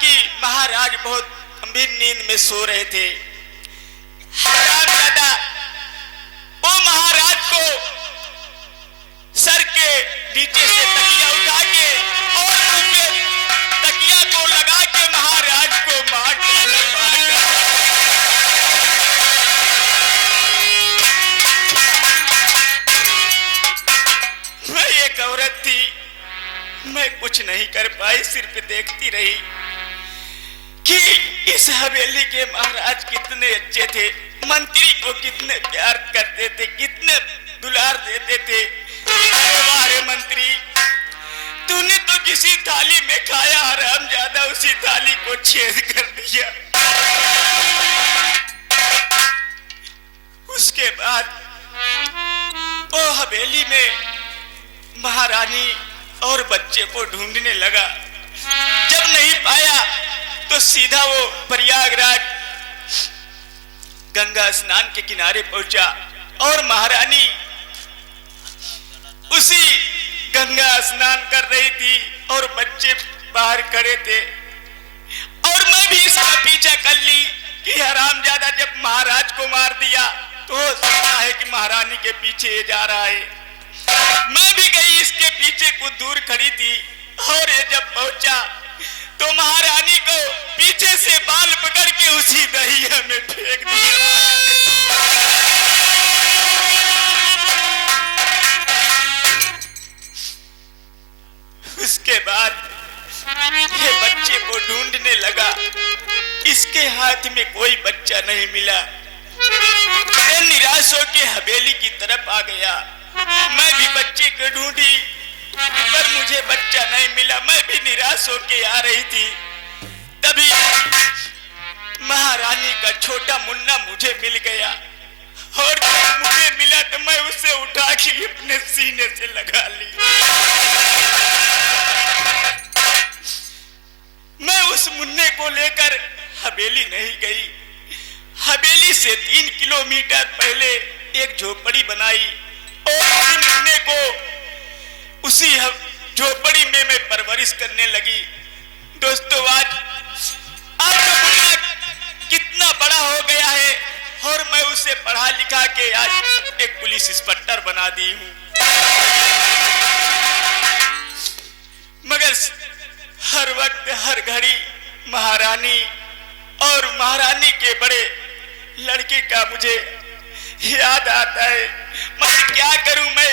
कि महाराज बहुत गंभीर नींद में सो रहे थे। हरामजादा वो महाराज को सर के नीचे से तकिया उठा के और उनके तकिया को लगा के महाराज को मार डाला। मैं एक औरत थी, मैं कुछ नहीं कर पाई, सिर्फ देखती रही कि इस हवेली के महाराज कितने अच्छे थे, मंत्री को कितने प्यार करते थे, कितने दुलार देते थे। अरे मंत्री, तूने तो किसी थाली में खाया, हरामजादा उसी थाली को छेद कर दिया। उसके बाद वो हवेली में महारानी और बच्चे को ढूंढने लगा। जब नहीं पाया तो सीधा वो प्रयागराज गंगा स्नान के किनारे पहुंचा और महारानी उसी गंगा स्नान कर रही थी और बच्चे बाहर खड़े थे। और मैं भी इसका पीछा कर ली कि हरामजादा जब महाराज को मार दिया तो हो सकता है कि महारानी के पीछे जा रहा है। मैं भी गई इसके पीछे कुछ दूर खड़ी थी और ये जब पहुंचा तो महारानी को पीछे से बाल पकड़ के उसी दहिया में फेंक दिया। उसके बाद ये बच्चे को ढूंढने लगा, इसके हाथ में कोई बच्चा नहीं मिला। मैं निराश होकर हवेली की तरफ आ गया। मैं भी बच्चे को ढूंढी पर मुझे बच्चा नहीं मिला। मैं भी निराश होकर आ रही थी, तभी महारानी का छोटा मुन्ना मुझे मिल गया और जब मुझे मिला तो मैं उसे उठा के अपने सीने से लगा ली। मैं उस मुन्ने को लेकर हवेली नहीं गई। हवेली से 3 किलोमीटर पहले एक झोपड़ी बनाई और उसी मुन्ने को उसी झोपड़ी में मैं परवरिश करने लगी। दोस्तों, आज तो मुन्ना कितना बड़ा हो गया है और मैं उसे पढ़ा लिखा के आज एक पुलिस इंस्पेक्टर बना दी हूँ। मगर हर वक्त हर घड़ी महारानी और महारानी के बड़े लड़के का मुझे याद आता है। मैं क्या करूं, मैं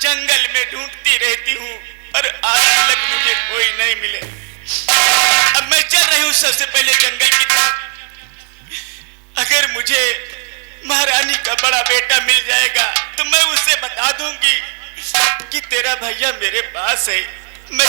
जंगल में ढूंढती रहती हूँ और आज तक मुझे कोई नहीं मिले। अब मैं चल रही हूँ सबसे पहले जंगल की तरफ। अगर मुझे महारानी का बड़ा बेटा मिल जाएगा तो मैं उसे बता दूंगी कि तेरा भैया मेरे पास है। मैं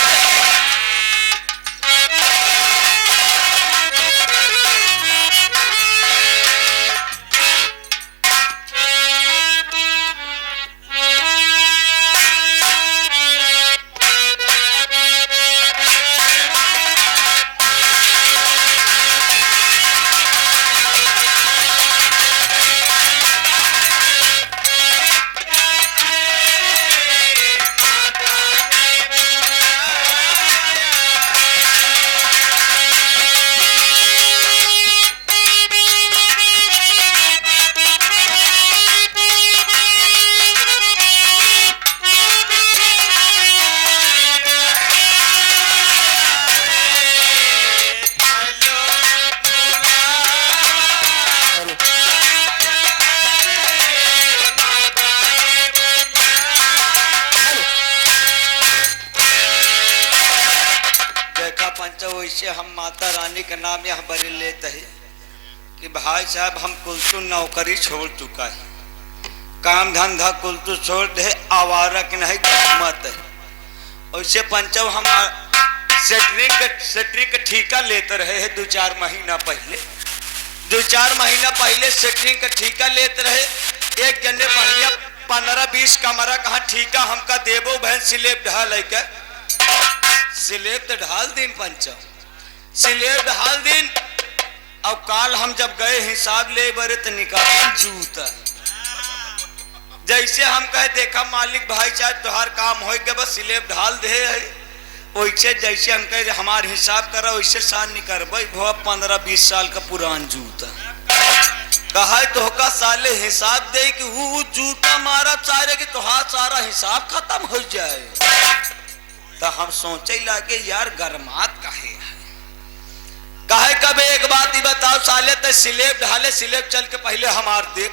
वैसे हम माता रानी का नाम यहाँ बरे लेते हैं कि भाई साहब हम कुलतू नौकरी छोड़ चुका है, काम धंधा कुलतू छोड़ दे, आवारा के नहीं मत है। वैसे पंचव हम सेटरिंग का ठेका लेते रहे हैं 2-4 महीना पहले, 2-4 महीना पहले सेटरिंग का ठेका लेते रहे। एक जने बढ़िया 15-20 कमरा कहाँ ठेका हमका देवो बहन स्लेब ढाल है, स्लेब तो ढाल दिन पंचव, स्लेब ढाल दिन। अब काल हम जब गए हिसाब ले बरे तो निकाल जूता, जैसे हम कहे देखा मालिक भाई चाहे तुहार काम हो गया बस स्लेब ढाल दे है, वैसे जैसे हम कहे हमार हिसाब करा वैसे साल नहीं करबे भो 15-20 साल का पुरान जूता कहा तो का साले हिसाब दे कि वो जूता मारा चाहे कि तुहार सारा हिसाब खत्म हो जाए। तो हम सोचे लागे यार गरमात काहे कब एक बात ही बताओ साले तो सिलेब ढाले सिलेब चल के पहले हमार देख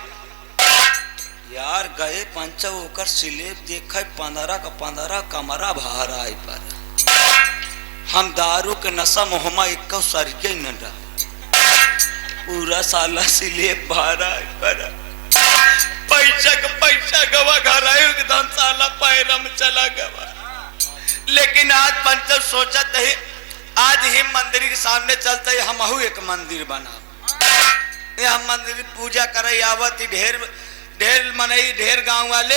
यार गए पंचा होकर सिलेब देखा 15 कमरा बाहर आए पर हम दारू के नशा मोहमा एक सरिये न रहा पूरा साला सिलेब बाहर आए पर पैसा गवा घर आए एकदम साला पैरा में चला गवा। लेकिन आज पंचा सोचत है आज ही मंदिर के सामने चलते हम एक मंदिर बना हम मंदिर पूजा करे आवत ढेर ढेर मनई ढेर गांव वाले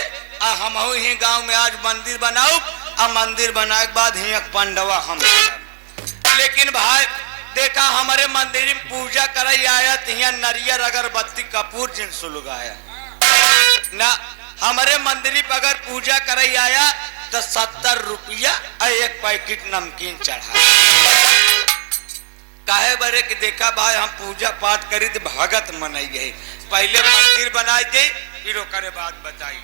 हम ही गांव में आज मंदिर बनाऊ आ मंदिर बनाए के बाद ही पंडवा हम। लेकिन भाई देखा हमारे मंदिर में पूजा करे आया यहाँ नरियर अगरबत्ती कपूर जिन सुलगाया ना हमारे मंदिर पर अगर पूजा करे आया तो 70 रुपया एक पैकेट नमकीन चढ़ा काहे बरे कि देखा भाई हम पूजा पाठ करी तो भगत मनाई गए पहले मंदिर बनाए थे फिर ओकरे बाद बताई।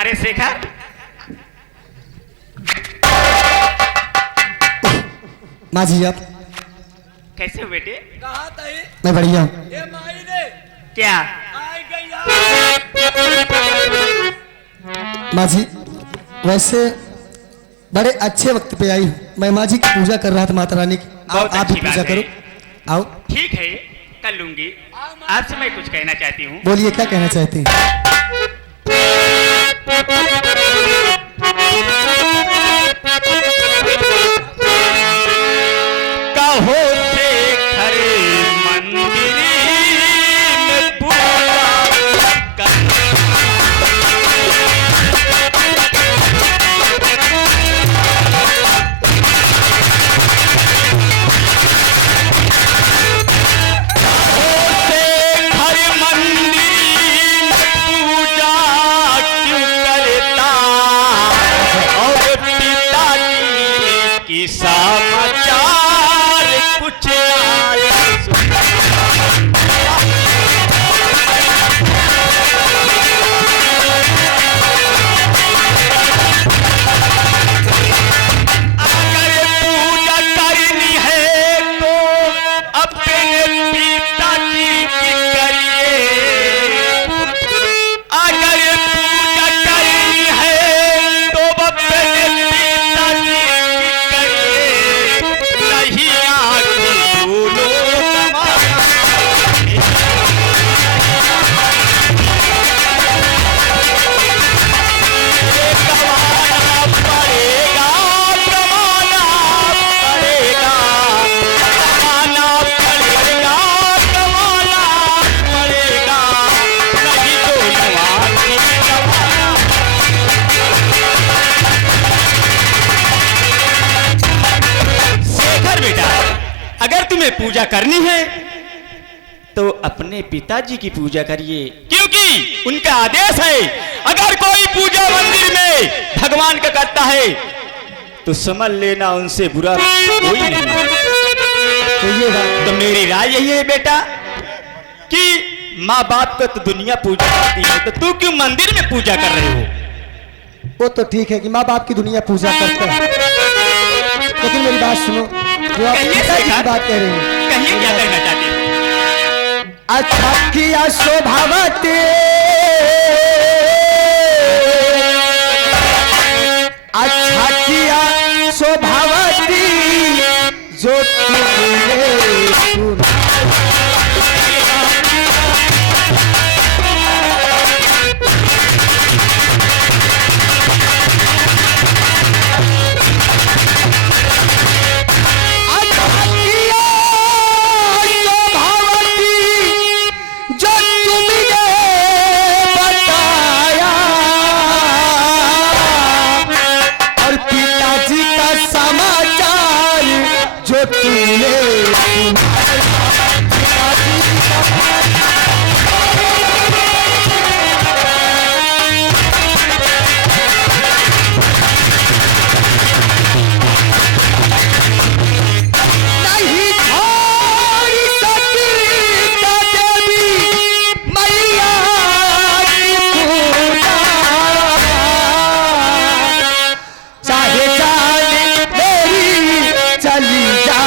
अरे शेखर माँ जी आप? कैसे हो बेटे? कहाँ तही? मैं बढ़िया हूँ। ये माई ने क्या? आई गई माँ जी वैसे बड़े अच्छे वक्त पे आई हूँ। मैं माँ जी की पूजा कर रहा था, माता रानी की। बहुत आप भी अच्छी पूजा बात है। करो। आओ ठीक है, कर लूंगी। आपसे मैं कुछ कहना चाहती हूँ। बोलिए क्या कहना चाहते हैं? कहो से खरे मंदिर में पूजा कर। हर मंदिर पूजा क्यों करता और पिताजी की समाचार कुछ आए अगर पूजा करनी है तो अपने पिताजी की करिए। अगर पूजा करनी है तो अपने पिताजी की करिए। नहीं आंखें भूलो कमाना पड़ेगा, कमाना पड़ेगा, कमाना पड़ेगा, कमाना पड़ेगा, नहीं तो नवाज़ी कमाना। शेखर बेटा, अगर तुम्हें पूजा करनी है तो अपने पिताजी की पूजा करिए, क्योंकि उनका आदेश है अगर कोई पूजा मंदिर में भगवान का करता है तो समझ लेना उनसे बुरा कोई नहीं। तो ये बात तो मेरी राय यही है बेटा कि माँ बाप का तो दुनिया पूजा करती है, तो तू क्यों मंदिर में पूजा कर रहे हो? वो तो ठीक है कि माँ बाप की दुनिया पूजा करता है, लेकिन मेरी बात सुनो। जो आप कहिए पिताजी की शेखर। बात कह रहे हैं, कहिए क्या कहना चाहते हो? अच्छा किया शोभावती, अच्छा किया शोभावती जो तुमने सुना। अच्छा किया शोभावती जो तुमने बताया, और पिताजी का समाचार जो तूने नहीं छोड़ सकती देवी मैया की पूजा, चाहे जाने मेरी चली जा।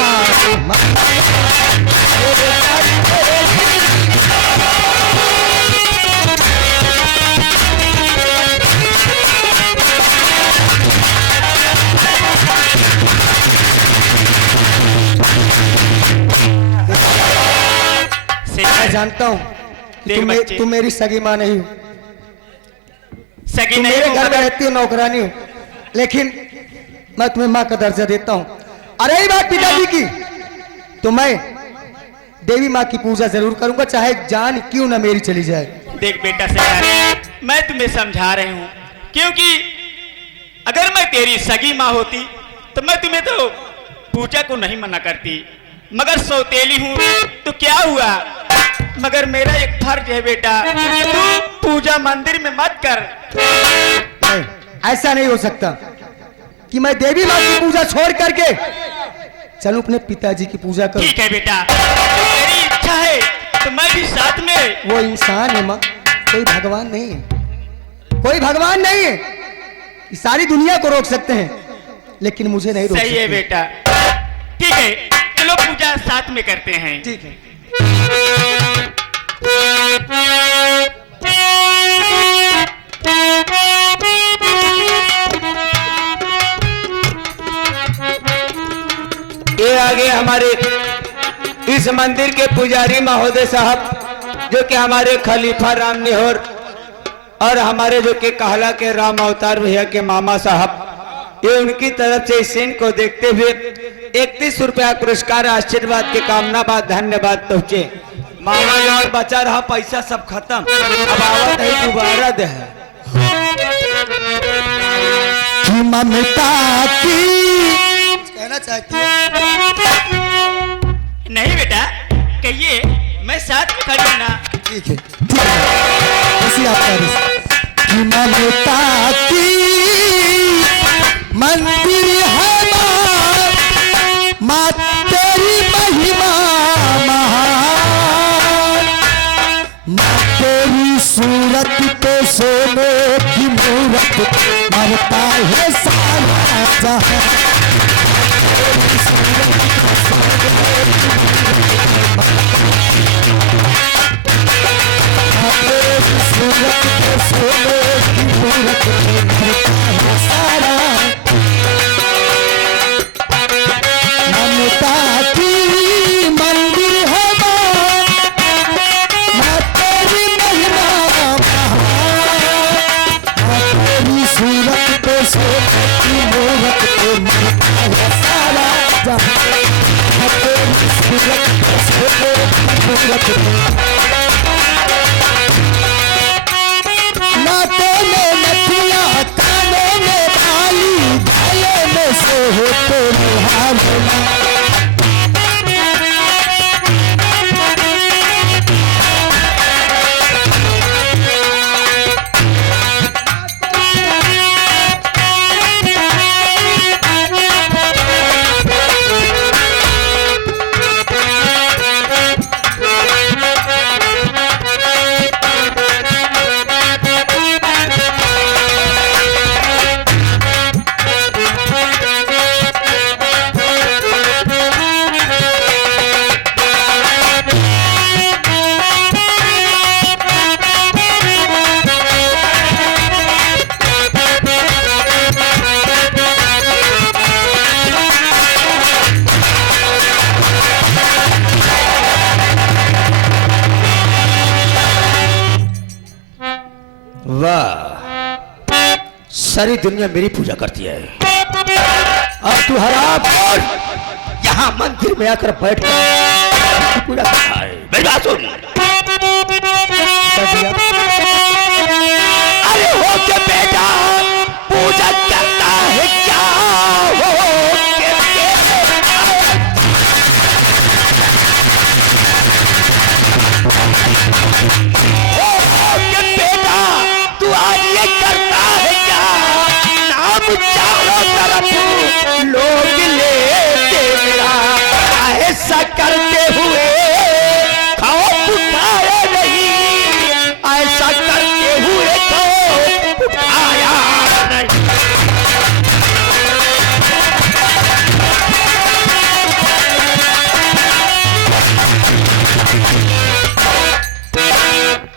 मैं जानता हूँ कि देख बच्चे। तुम मेरी सगी माँ नहीं हो, सगी तुम नहीं मेरे हो घर में मगर- रहती हो, नौकरानी हो, लेकिन मैं तुम्हें माँ का दर्जा देता हूँ। और रही बात पिताजी की, तो मैं देवी माँ की पूजा जरूर करूंगा, चाहे जान क्यों ना मेरी चली जाए। देख बेटा शेखर, मैं तुम्हें समझा रही हूँ, क्योंकि अगर मैं तेरी सगी माँ होती तो मैं तुम्हें तो पूजा को नहीं मना करती, मगर सौतेली हूँ तो क्या हुआ, मगर मेरा एक फर्ज है बेटा, तू पूजा मंदिर में मत कर। नहीं, ऐसा नहीं हो सकता कि मैं देवी माँ की पूजा छोड़ करके चलूं अपने पिताजी की पूजा करूं। ठीक है बेटा, तेरी इच्छा है तो मैं भी साथ में। वो इंसान है माँ, कोई भगवान नहीं है, कोई भगवान नहीं है। ये सारी दुनिया को रोक सकते हैं, लेकिन मुझे नहीं रोक सही है सकते। बेटा, ठीक है, चलो पूजा साथ में करते हैं। ठीक है। ये आगे हमारे इस मंदिर के पुजारी महोदय साहब, जो कि हमारे खलीफा राम निहोर और हमारे जो कि कहला के राम अवतार भैया के मामा साहब, ये उनकी तरफ से इस सीन को देखते हुए 31 रुपया पुरस्कार आशीर्वाद के कामना बाद धन्यवाद पहुंचे। मामा जो और बचा रहा पैसा सब खत्म, अब आवत है दोबारा दे है। कि ममता की कहना चाहती हूँ। नहीं बेटा, कहिए, मैं साथ में खड़ी हूं ना। ठीक है, ठीक है, ऐसी आपका रिश्ता। कि ममता की मंदिर है माँ तेरी महिमा महान, माँ तेरी सूरत पे सोने की मूरत मरता है सारा जहां। सूरत पे सोने की मूरत मरता है सारा। ममता की मंदिर है माँ तेरी महिमा महान, तेरी सूरत पे सोने की मूरत पे मरता है सारा जहां। तेरी सूरत पे सोने की मूरत नाकों में नथिया कानों में बाली गले में से हो तेरे हाथ। सारी दुनिया मेरी पूजा करती है और तू हराम और यहाँ मंदिर में आकर बैठ कर पूजा करता है। मेरी बात सुन। अरे हो के बेटा पूजा करता है क्या हो के बेटा तू आज ये करता है क्या? नाम चारों तरफ लोग लेते मेरा, ऐसा करते हुए खाओ पुकारे नहीं, ऐसा करते हुए खाओ पुकाया नहीं।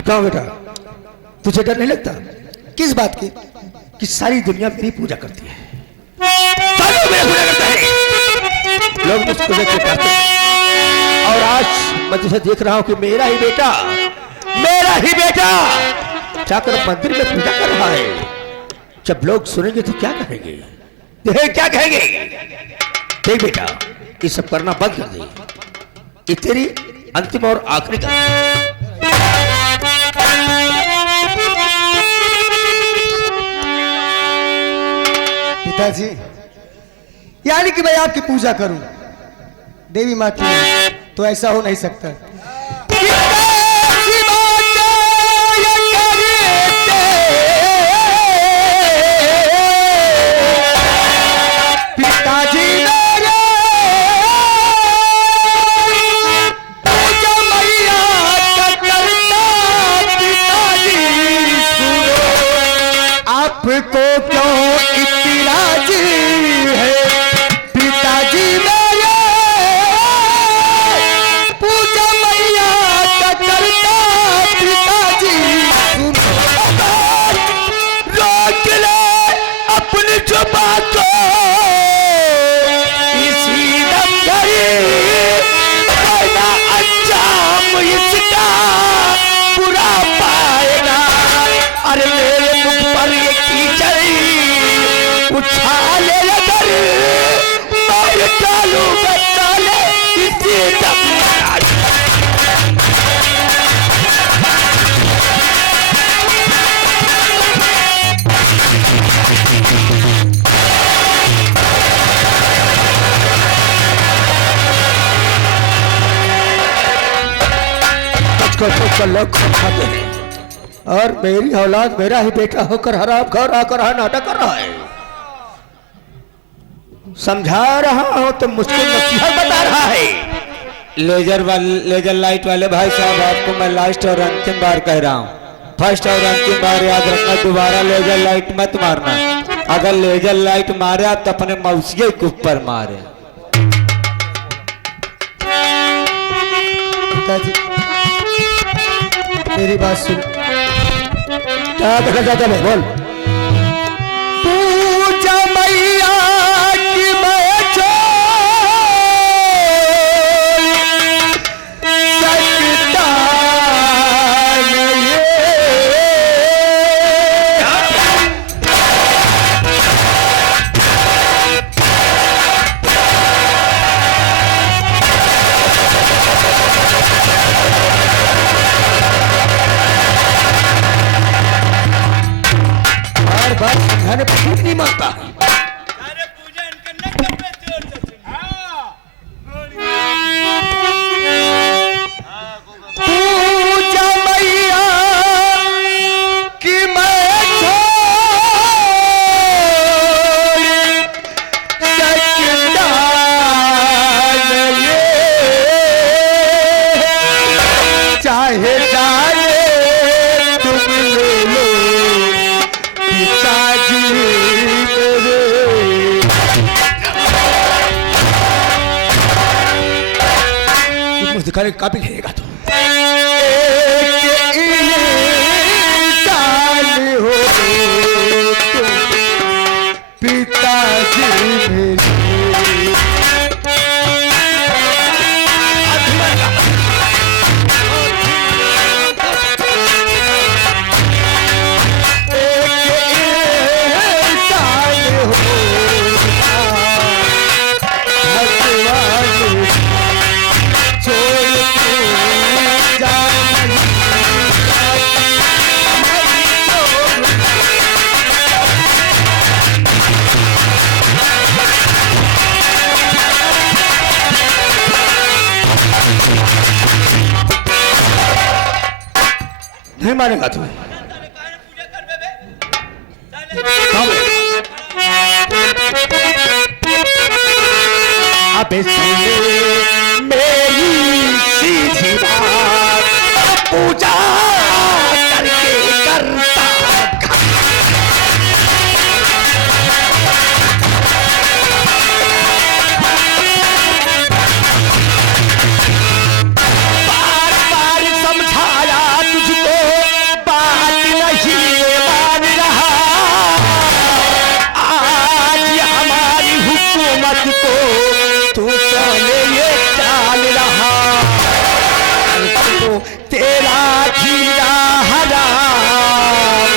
क्यों बेटा, तुझे डर नहीं लगता? किस बात की? कि सारी दुनिया मेरी पूजा करती है, सारे मेरी पूजा करते हैं, लोग मुझको देख के करते हैं। और आज मैं तुझे देख रहा हूं कि मेरा ही बेटा जाकर मंदिर में पूजा कर रहा है। जब लोग सुनेंगे तो क्या कहेंगे? क्या कहेंगे? देख बेटा, ये सब करना बंद कर दे, ये तेरी अंतिम और आखिरी पिताजी, यानी कि मैं आपकी पूजा करूं देवी माँ की, तो ऐसा हो नहीं सकता। पिताजी पूजा मैया का करता, पिताजी सुनो आपको क्यों इतराज है? पिताजी मेरे चालू बचाले इसी तो लोग खाते हैं और मेरी औलाद मेरा ही बेटा होकर हराम खौर आकर नाटक कर रहा है। समझा रहा हूं तो मुश्किल नसीहत बता रहा है। लेजर लाइट वाले भाई साहब, आपको मैं लास्ट और अंतिम बार कह रहा हूँ, फर्स्ट और अंतिम बार याद रखना, दोबारा लेजर लाइट मत मारना। अगर लेजर लाइट मारे तो अपने मौसिए के ऊपर मारे। पिताजी मेरी बात सुन। क्या कहना चाहता है बोल। पूजा मैया की मैं सकता नहीं। बात समझाने पर झूठ नहीं मानता। अरे पूजा इनका नहीं कर पे जोर से पूजा मैया कि मैं सकता नहीं। चाहे जाने तुम ले लो पिताजी मेरे। मुझे दिखाने के काबिल है तो इंसान हो तुम पिताजी मेरे। नहीं मानेगा तू। अबे सुन मेरी सीधी बात, पूजा करके करता बार बार समझाया तुझको, बात नहीं मान रहा। आज हमारी हुकूमत को तू चले ये चाल रहा। तो तेरा जीना हराम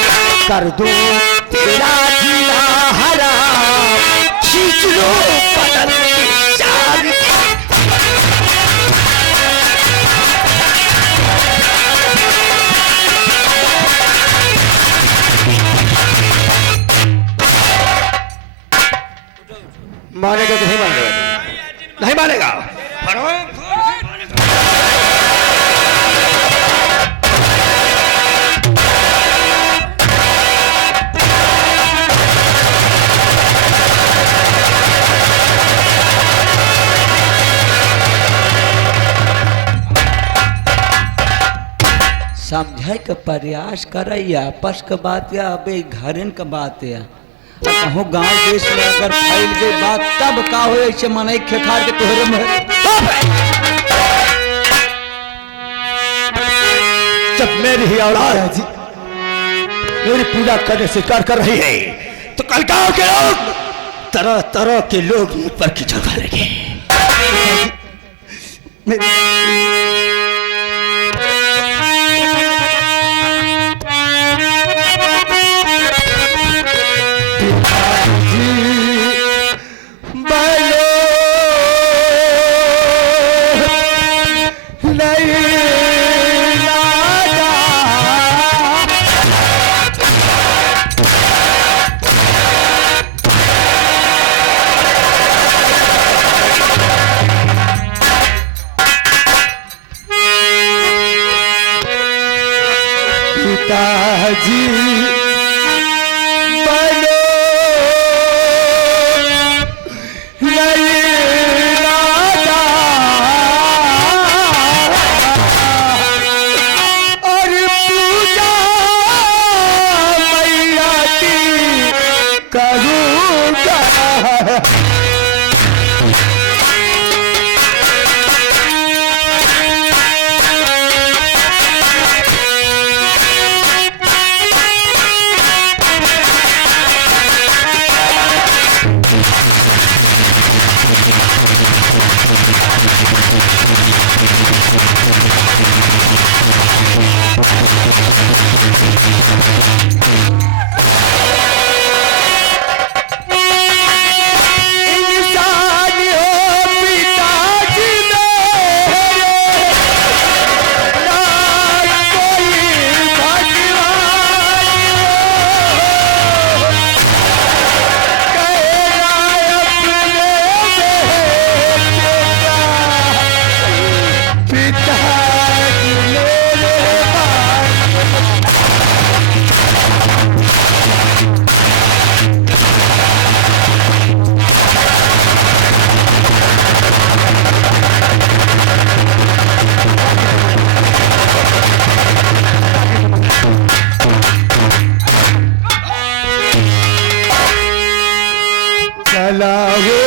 कर दो, तेरा जीना हराम खींच लो बदल की चाल। मानेगा तो नहीं मानेगा, नहीं मानेगा। समझे के प्रयास कर आपस के बात या अबे घरन के बात या कहूँ गांव देश में अगर फैल गई बात तब का हो ऐसे मनाई खेखार के तोहरे में। जब मेरी ही औलाद है जी मेरी पूजा करने से इनकार कर रही है तो कल गांव के लोग तरह तरह के लोग मुझ पर कीचड़ डालेंगे। जी बनो नहीं राजा और पूजा मैया की करूँगा। इंसान हो पिताजी मेरे, ना कोई भगवान हो, कहेगा अपने बेटे का पिताजी मेरे पास। चला वो